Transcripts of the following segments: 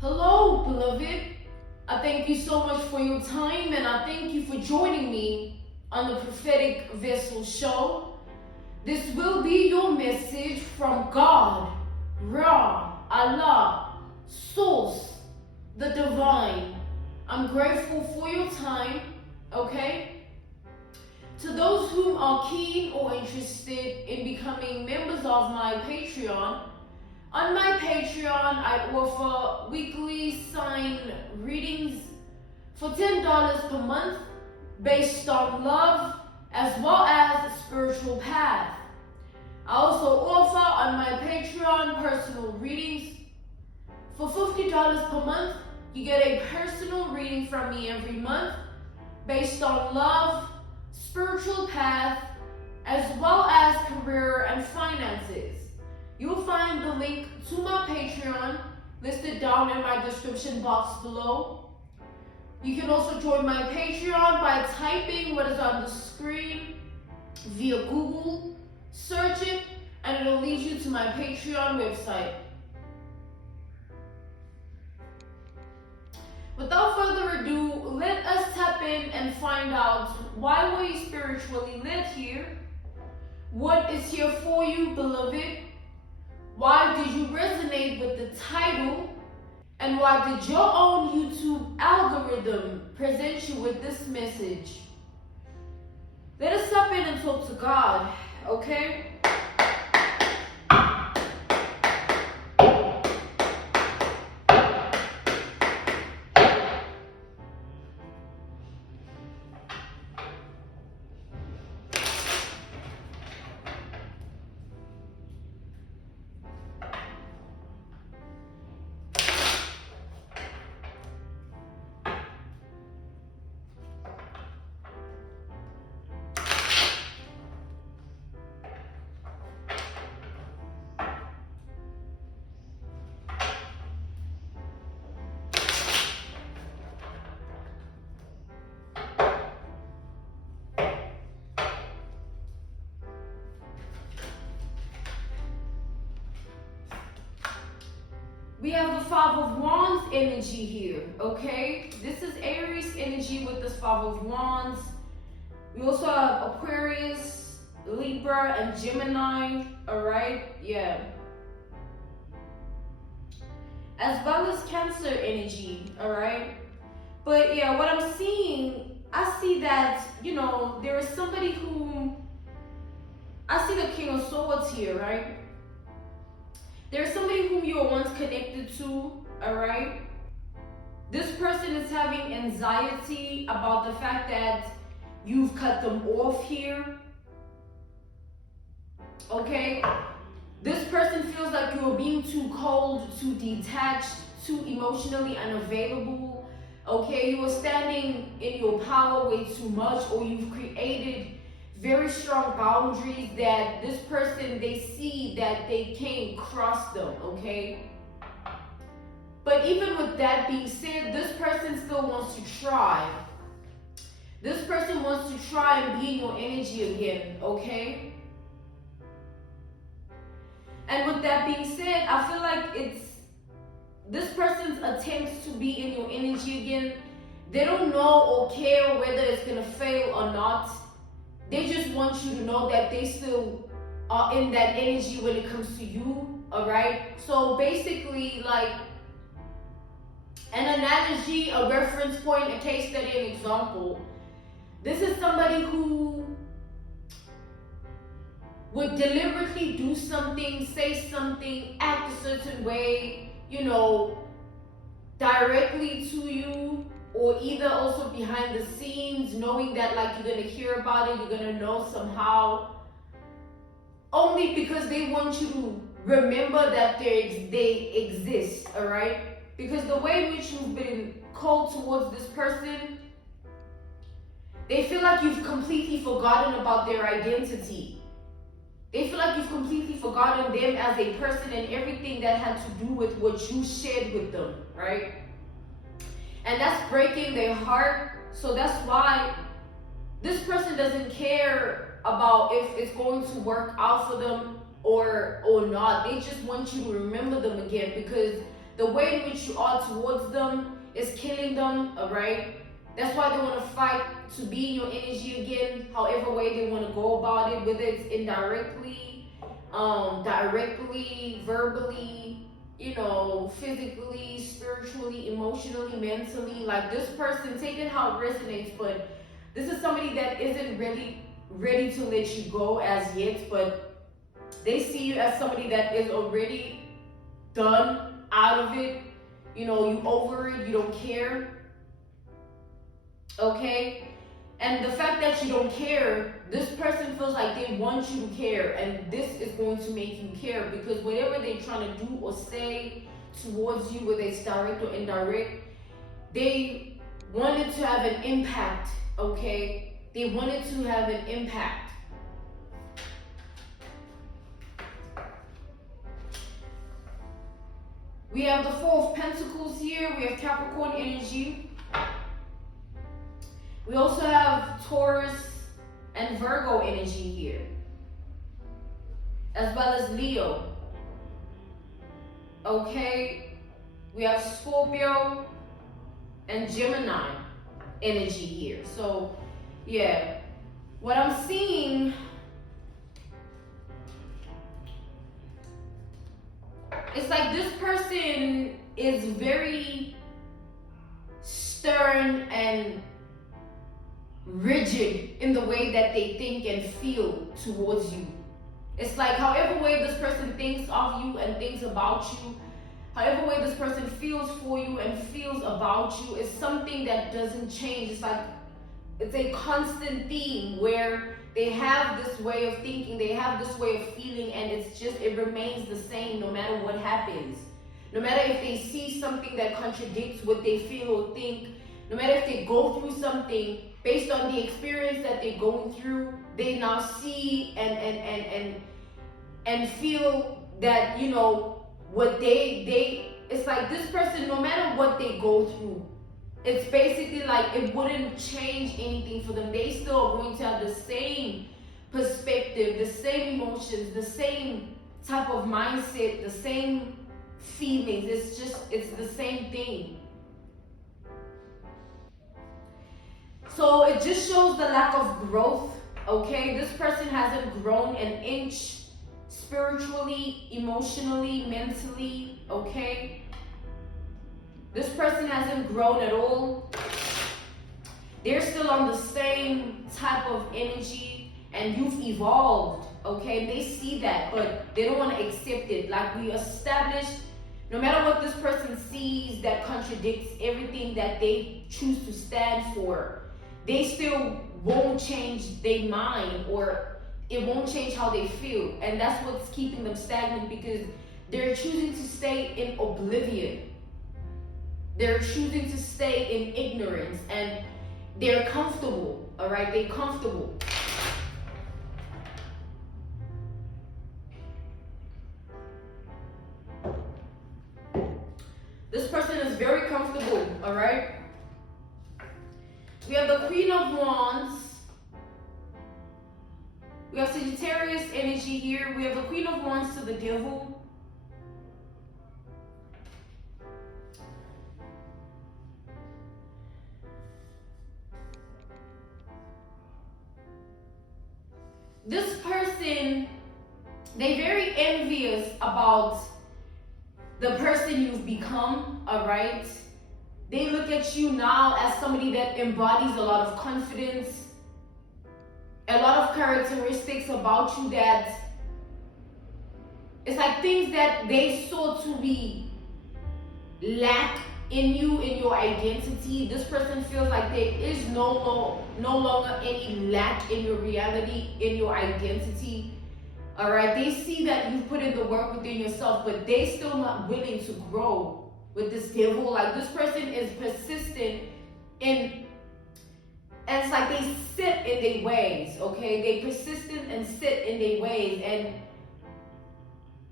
Hello, beloved. I thank you so much for your time and I thank you for joining me on the Prophetic Vessel Show. This will be your message from God, Ra, Allah, Source, the Divine. I'm grateful for your time, okay? To those who are keen or interested in becoming members of my Patreon, on my Patreon, I offer weekly sign readings for $10 per month based on love as well as spiritual path. I also offer on my Patreon personal readings. For $50 per month, you get a personal reading from me every month based on love, spiritual path, as well as career and finances. You'll find the link to my Patreon listed down in my description box below. You can also join my Patreon by typing what is on the screen via Google, search it, and it'll lead you to my Patreon website. Without further ado, let us tap in and find out why were you spiritually led here? What is here for you, beloved? Why did you resonate with the title? And why did your own YouTube algorithm present you with this message? Let us stop in and talk to God, okay? We have the Five of Wands energy here, okay? This is Aries energy with this Five of Wands. We also have Aquarius, Libra, and Gemini, all right? Yeah. As well as Cancer energy, all right? But yeah, what I'm seeing, I see that, there is somebody who, I see the King of Swords here, right? There's somebody whom you were once connected to, all right? This person is having anxiety about the fact that you've cut them off here, okay? This person feels like you're being too cold, too detached, too emotionally unavailable, okay? You are standing in your power way too much, or you've created very strong boundaries that this person, they see that they can't cross them, okay? But even with that being said, this person still wants to try. This person wants to try and be in your energy again, okay? And with that being said, I feel like it's this person's attempts to be in your energy again. They don't know or care whether it's gonna fail or not. They just want you to know that they still are in that energy when it comes to you, all right? So basically, like an analogy, a reference point, a case study, an example. This is somebody who would deliberately do something, say something, act a certain way, directly to you, or either also behind the scenes, knowing that like you're gonna hear about it, you're gonna know somehow, only because they want you to remember that they exist, all right? Because the way in which you've been cold towards this person, they feel like you've completely forgotten about their identity. They feel like you've completely forgotten them as a person and everything that had to do with what you shared with them, right? And that's breaking their heart. So that's why this person doesn't care about if it's going to work out for them or not. They just want you to remember them again, because the way in which you are towards them is killing them, all right? That's why they want to fight to be in your energy again, however way they want to go about it, whether it's indirectly, directly, verbally, you know, physically, spiritually, emotionally, mentally. Like, this person, take it how it resonates, but this is somebody that isn't really ready to let you go as yet, but they see you as somebody that is already done out of it. You know, you over it, you don't care. Okay? And the fact that you don't care, this person feels like they want you to care, and this is going to make you care, because whatever they're trying to do or say towards you, whether it's direct or indirect, they wanted to have an impact, okay? They wanted to have an impact. We have the Four of Pentacles here. We have Capricorn energy. We also have Taurus and Virgo energy here, as well as Leo. Okay? We have Scorpio and Gemini energy here. So, yeah. What I'm seeing, it's like this person is very stern and rigid in the way that they think and feel towards you. It's like however way this person thinks of you and thinks about you, however way this person feels for you and feels about you, is something that doesn't change. It's like it's a constant theme where they have this way of thinking, they have this way of feeling, and it remains the same no matter what happens. No matter if they see something that contradicts what they feel or think, no matter if they go through something based on the experience that they're going through, they now see and feel that, you know, what it's like this person, no matter what they go through, it's basically like it wouldn't change anything for them. They still are going to have the same perspective, the same emotions, the same type of mindset, the same feelings. It's the same thing. So it just shows the lack of growth, okay? This person hasn't grown an inch spiritually, emotionally, mentally, okay? This person hasn't grown at all. They're still on the same type of energy, and you've evolved, okay? They see that, but they don't want to accept it. Like we established, no matter what this person sees that contradicts everything that they choose to stand for, they still won't change their mind, or it won't change how they feel. And that's what's keeping them stagnant, because they're choosing to stay in oblivion. They're choosing to stay in ignorance, and they're comfortable, all right? They're comfortable. This person is very comfortable, all right? We have the Queen of Wands. We have Sagittarius energy here. We have the Queen of Wands to the Devil. This person, they're very envious about the person you've become, all right? They look at you now as somebody that embodies a lot of confidence, a lot of characteristics about you that it's like things that they saw to be lack in you, in your identity. This person feels like there is no longer any lack in your reality, in your identity. All right, they see that you put in the work within yourself, but they're still not willing to grow with this devil. Like this person is persistent in, and it's like they sit in their ways, okay? They persistent and sit in their ways, and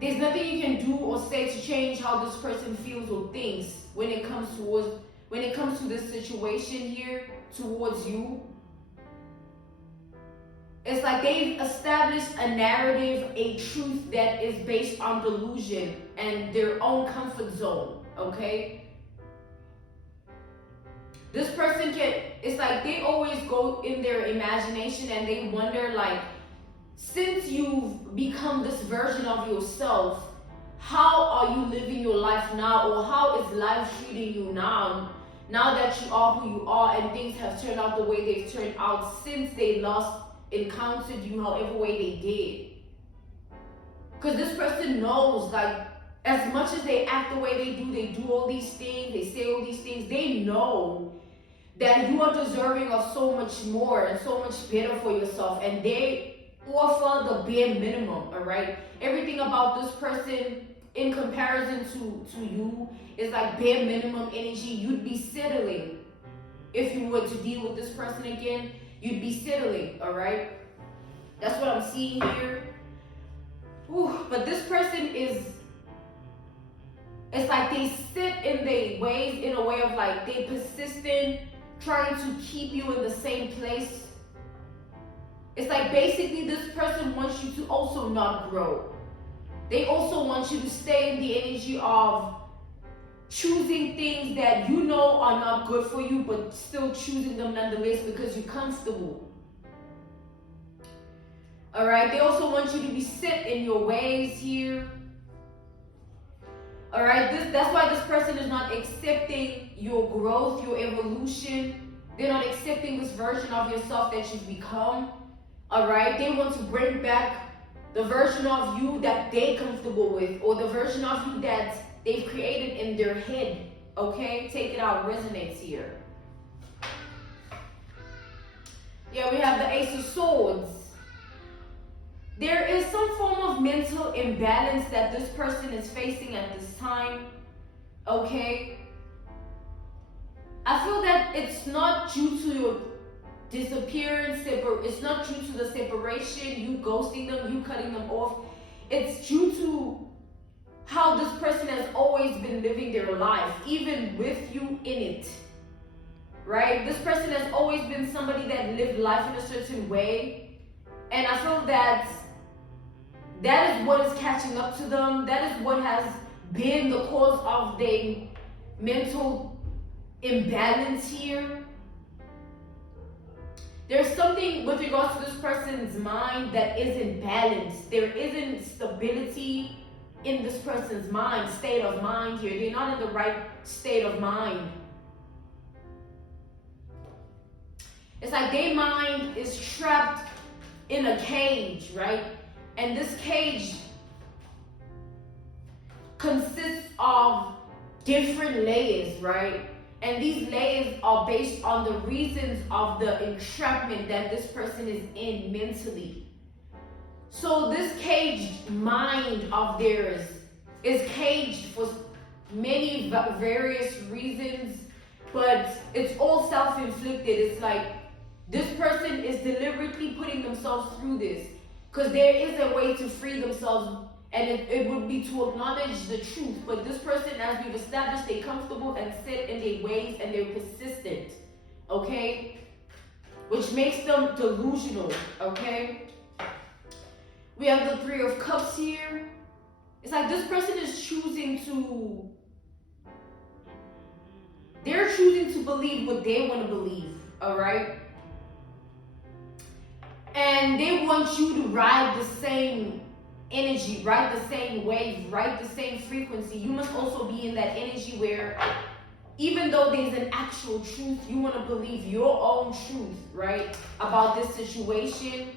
there's nothing you can do or say to change how this person feels or thinks when it comes to this situation here towards you. It's like they've established a narrative, a truth that is based on delusion and their own comfort zone, okay? This person it's like they always go in their imagination and they wonder, like, since you've become this version of yourself, how are you living your life now, or how is life treating you now that you are who you are and things have turned out the way they've turned out since they last encountered you, however way they did. Because this person knows, like, as much as they act the way they do all these things, they say all these things, they know that you are deserving of so much more and so much better for yourself, and they offer the bare minimum, all right? Everything about this person in comparison to you is like bare minimum energy. You'd be settling. If you were to deal with this person again, you'd be settling, all right? That's what I'm seeing here. But this person it's like they sit in their ways, in a way of like they persistent, trying to keep you in the same place. It's like basically this person wants you to also not grow. They also want you to stay in the energy of choosing things that you know are not good for you, but still choosing them nonetheless because you're comfortable. All right, they also want you to be set in your ways here. All right, that's why this person is not accepting your growth, your evolution. They're not accepting this version of yourself that you've become. All right, they want to bring back the version of you that they're comfortable with, or the version of you that they've created in their head. Okay, take it out, resonates here. Yeah, we have the Ace of Swords. There is some form of mental imbalance that this person is facing at this time, okay? I feel that it's not due to your disappearance, it's not due to the separation, you ghosting them, you cutting them off. It's due to how this person has always been living their life, even with you in it, right? This person has always been somebody that lived life in a certain way, and I feel that is what is catching up to them. That is what has been the cause of their mental imbalance here. There's something with regards to this person's mind that isn't balanced. There isn't stability in this person's mind, state of mind here. They're not in the right state of mind. It's like their mind is trapped in a cage, right? And this cage consists of different layers, right? And these layers are based on the reasons of the entrapment that this person is in mentally. So this caged mind of theirs is caged for many various reasons, but it's all self-inflicted. It's like this person is deliberately putting themselves through this because there is a way to free themselves, and it would be to acknowledge the truth. But this person, as we've established, they're comfortable and set in their ways, and they're persistent, okay? Which makes them delusional, okay? We have the Three of Cups here. It's like this person is they're choosing to believe what they want to believe, all right? And they want you to ride the same energy, ride the same wave, ride the same frequency. You must also be in that energy where even though there's an actual truth, you want to believe your own truth, right, about this situation.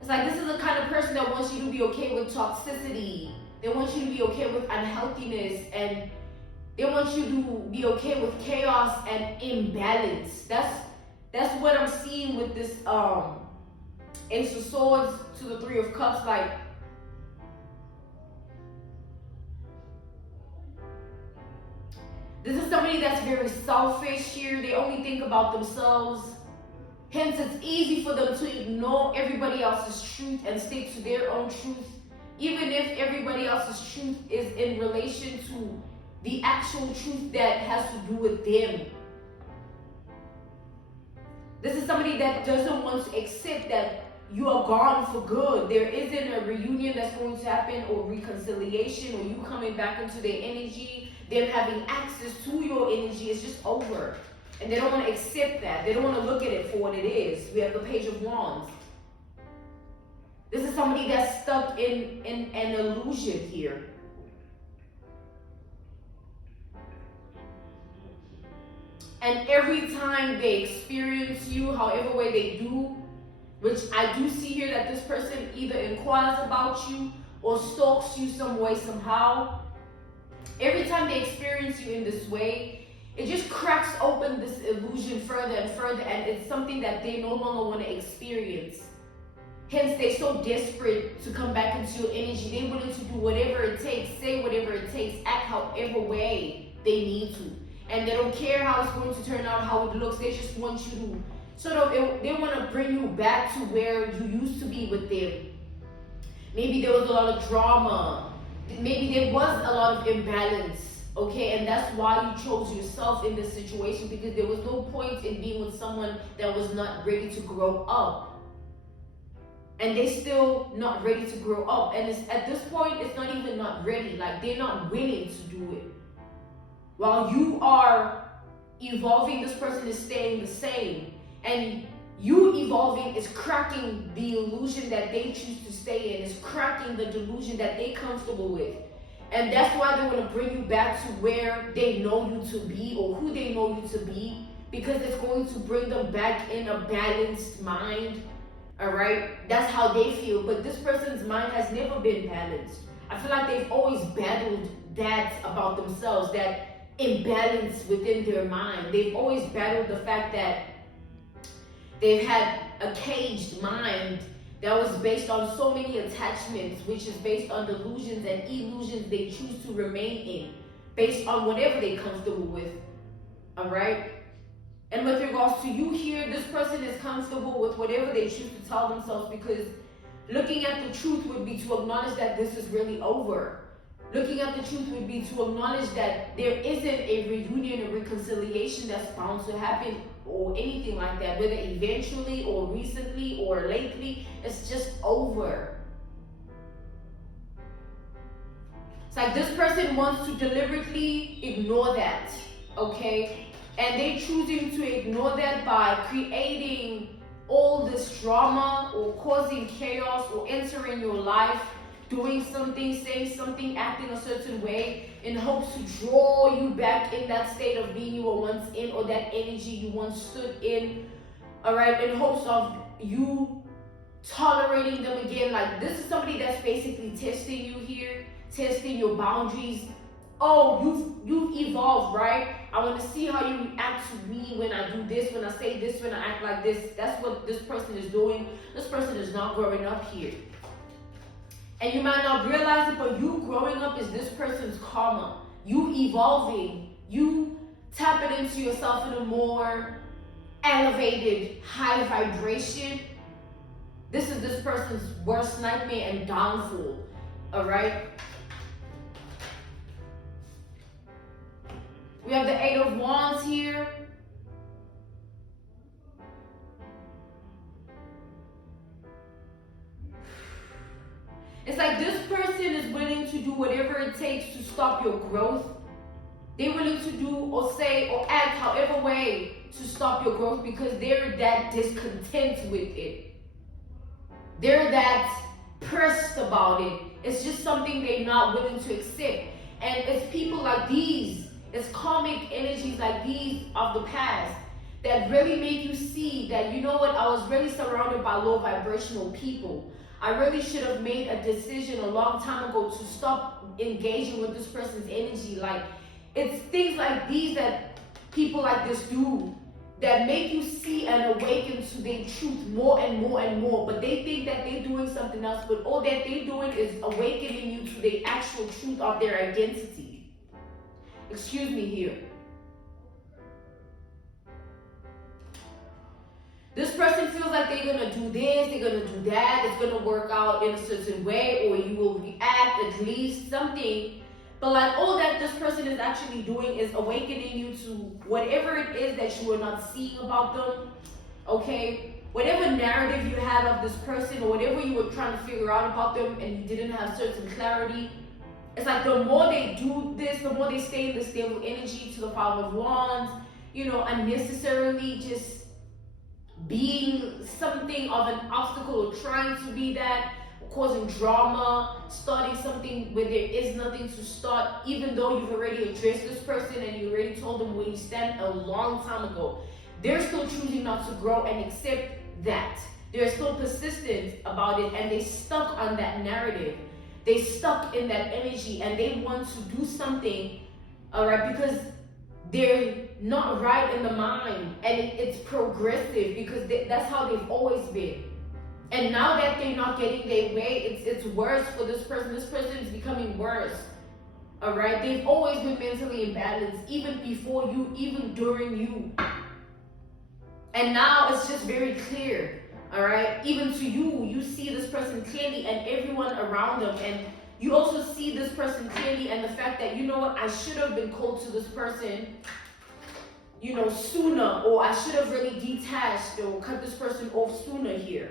It's like this is the kind of person that wants you to be okay with toxicity. They want you to be okay with unhealthiness, and they want you to be okay with chaos and imbalance. That's what I'm seeing with this Ace of Swords to the Three of Cups. Like, this is somebody that's very selfish here. They only think about themselves. Hence, it's easy for them to ignore everybody else's truth and stick to their own truth, even if everybody else's truth is in relation to the actual truth that has to do with them. This is somebody that doesn't want to accept that you are gone for good. There isn't a reunion that's going to happen, or reconciliation, or you coming back into their energy, them having access to your energy. It's just over. And they don't want to accept that. They don't want to look at it for what it is. We have the Page of Wands. This is somebody that's stuck in an illusion here. And every time they experience you, however way they do, which I do see here that this person either inquires about you or stalks you some way, somehow. Every time they experience you in this way, it just cracks open this illusion further and further, and it's something that they no longer want to experience. Hence, they're so desperate to come back into your energy. They're willing to do whatever it takes, say whatever it takes, act however way they need to. And they don't care how it's going to turn out, how it looks. They just want you to sort of, they want to bring you back to where you used to be with them. Maybe there was a lot of drama. Maybe there was a lot of imbalance. Okay, and that's why you chose yourself in this situation, because there was no point in being with someone that was not ready to grow up. And they're still not ready to grow up. And at this point, it's not even not ready. Like, they're not willing to do it. While you are evolving, this person is staying the same. And you evolving is cracking the illusion that they choose to stay in. It's cracking the delusion that they're comfortable with. And that's why they want to bring you back to where they know you to be, or who they know you to be, because it's going to bring them back in a balanced mind. All right? That's how they feel. But this person's mind has never been balanced. I feel like they've always battled that about themselves, that imbalance within their mind. They've always battled the fact that they've had a caged mind that was based on so many attachments, which is based on delusions and illusions they choose to remain in, based on whatever they're comfortable with. All right? And with regards to you here, this person is comfortable with whatever they choose to tell themselves, because looking at the truth would be to acknowledge that this is really over. Looking at the truth would be to acknowledge that there isn't a reunion or reconciliation that's bound to happen, or anything like that, whether eventually or recently or lately. It's just over. It's like this person wants to deliberately ignore that, okay? And they're choosing to ignore that by creating all this drama, or causing chaos, or entering your life, doing something, saying something, acting a certain way, in hopes to draw you back in that state of being you were once in, or that energy you once stood in. All right, in hopes of you tolerating them again. Like, this is somebody that's basically testing you here, testing your boundaries. Oh, you've evolved, right? I want to see how you react to me when I do this, when I say this, when I act like this. That's what this person is doing. This person is not growing up here. And you might not realize it, but you growing up is this person's karma. You evolving, you tapping into yourself in a more elevated, high vibration. This is this person's worst nightmare and downfall, all right? We have the Eight of Wands here. It's like this person is willing to do whatever it takes to stop your growth. They're willing to do or say or act however way to stop your growth, because they're that discontent with it. They're that pressed about it. It's just something they're not willing to accept. And it's people like these, it's karmic energies like these of the past that really make you see that, you know what, I was really surrounded by low vibrational people. I really should have made a decision a long time ago to stop engaging with this person's energy. Like, it's things like these that people like this do that make you see and awaken to their truth more and more and more. But they think that they're doing something else, but all that they're doing is awakening you to the actual truth of their identity. Excuse me here. This person feels like they're going to do this, they're going to do that, it's going to work out in a certain way, or you will react at least something. But like all that this person is actually doing is awakening you to whatever it is that you are not seeing about them. okay? Whatever narrative you had of this person or whatever you were trying to figure out about them and you didn't have certain clarity, it's like the more they do this, the more they stay in this stable energy to the Five of Wands, you know, unnecessarily just being something of an obstacle or trying to be that, causing drama, starting something where there is nothing to start, even though you've already addressed this person and you already told them where you stand a long time ago. They're still choosing not to grow and accept that. They're still persistent about it and they stuck on that narrative. They stuck in that energy and they want to do something, all right, because they're not right in the mind and it's progressive because that's how they've always been. And now that they're not getting their way, it's worse for this person. This person is becoming worse, all right? They've always been mentally imbalanced, even before you, even during you. And now it's just very clear. All right, even to you, you see this person clearly and everyone around them. And you also see this person clearly and the fact that, you know what, I should have been cold to this person, you know, sooner, or I should have really detached or cut this person off sooner here.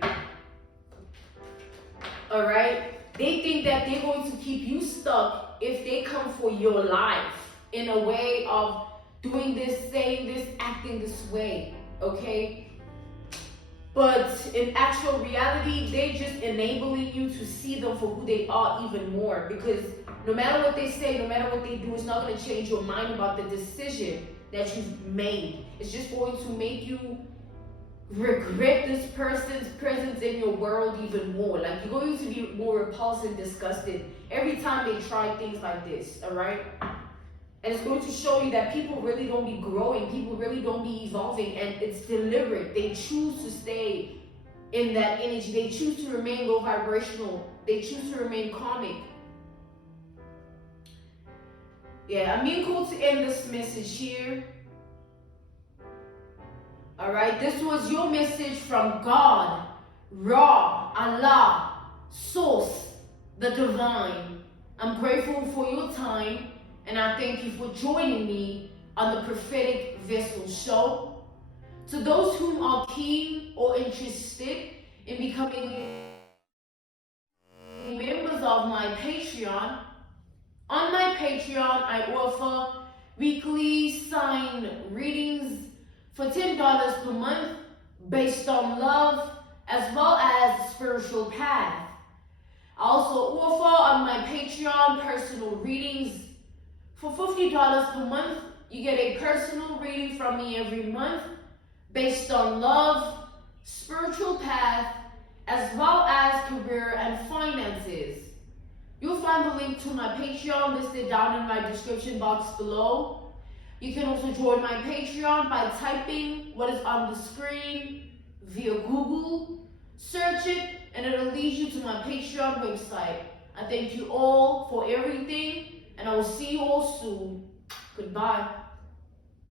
All right, they think that they're going to keep you stuck if they come for your life in a way of doing this, saying this, acting this way, okay? But in actual reality, they're just enabling you to see them for who they are even more. Because no matter what they say, no matter what they do, it's not going to change your mind about the decision that you've made. It's just going to make you regret this person's presence in your world even more. Like, you're going to be more repulsed and disgusted every time they try things like this, all right? And it's going to show you that people really don't be growing, people really don't be evolving, and it's deliberate. They choose to stay in that energy. They choose to remain low vibrational. They choose to remain karmic. Yeah, I'm being called to end this message here. All right, this was your message from God, Ra, Allah, Source, the Divine. I'm grateful for your time. And I thank you for joining me on the Prophetic Vessel Show. To those whom are keen or interested in becoming members of my Patreon, on my Patreon I offer weekly sign readings for $10 per month based on love as well as spiritual path. I also offer on my Patreon personal readings. For $50 per month, you get a personal reading from me every month based on love, spiritual path, as well as career and finances. You'll find the link to my Patreon listed down in my description box below. You can also join my Patreon by typing what is on the screen via Google. Search it and it'll lead you to my Patreon website. I thank you all for everything. And I will see you all soon. Goodbye.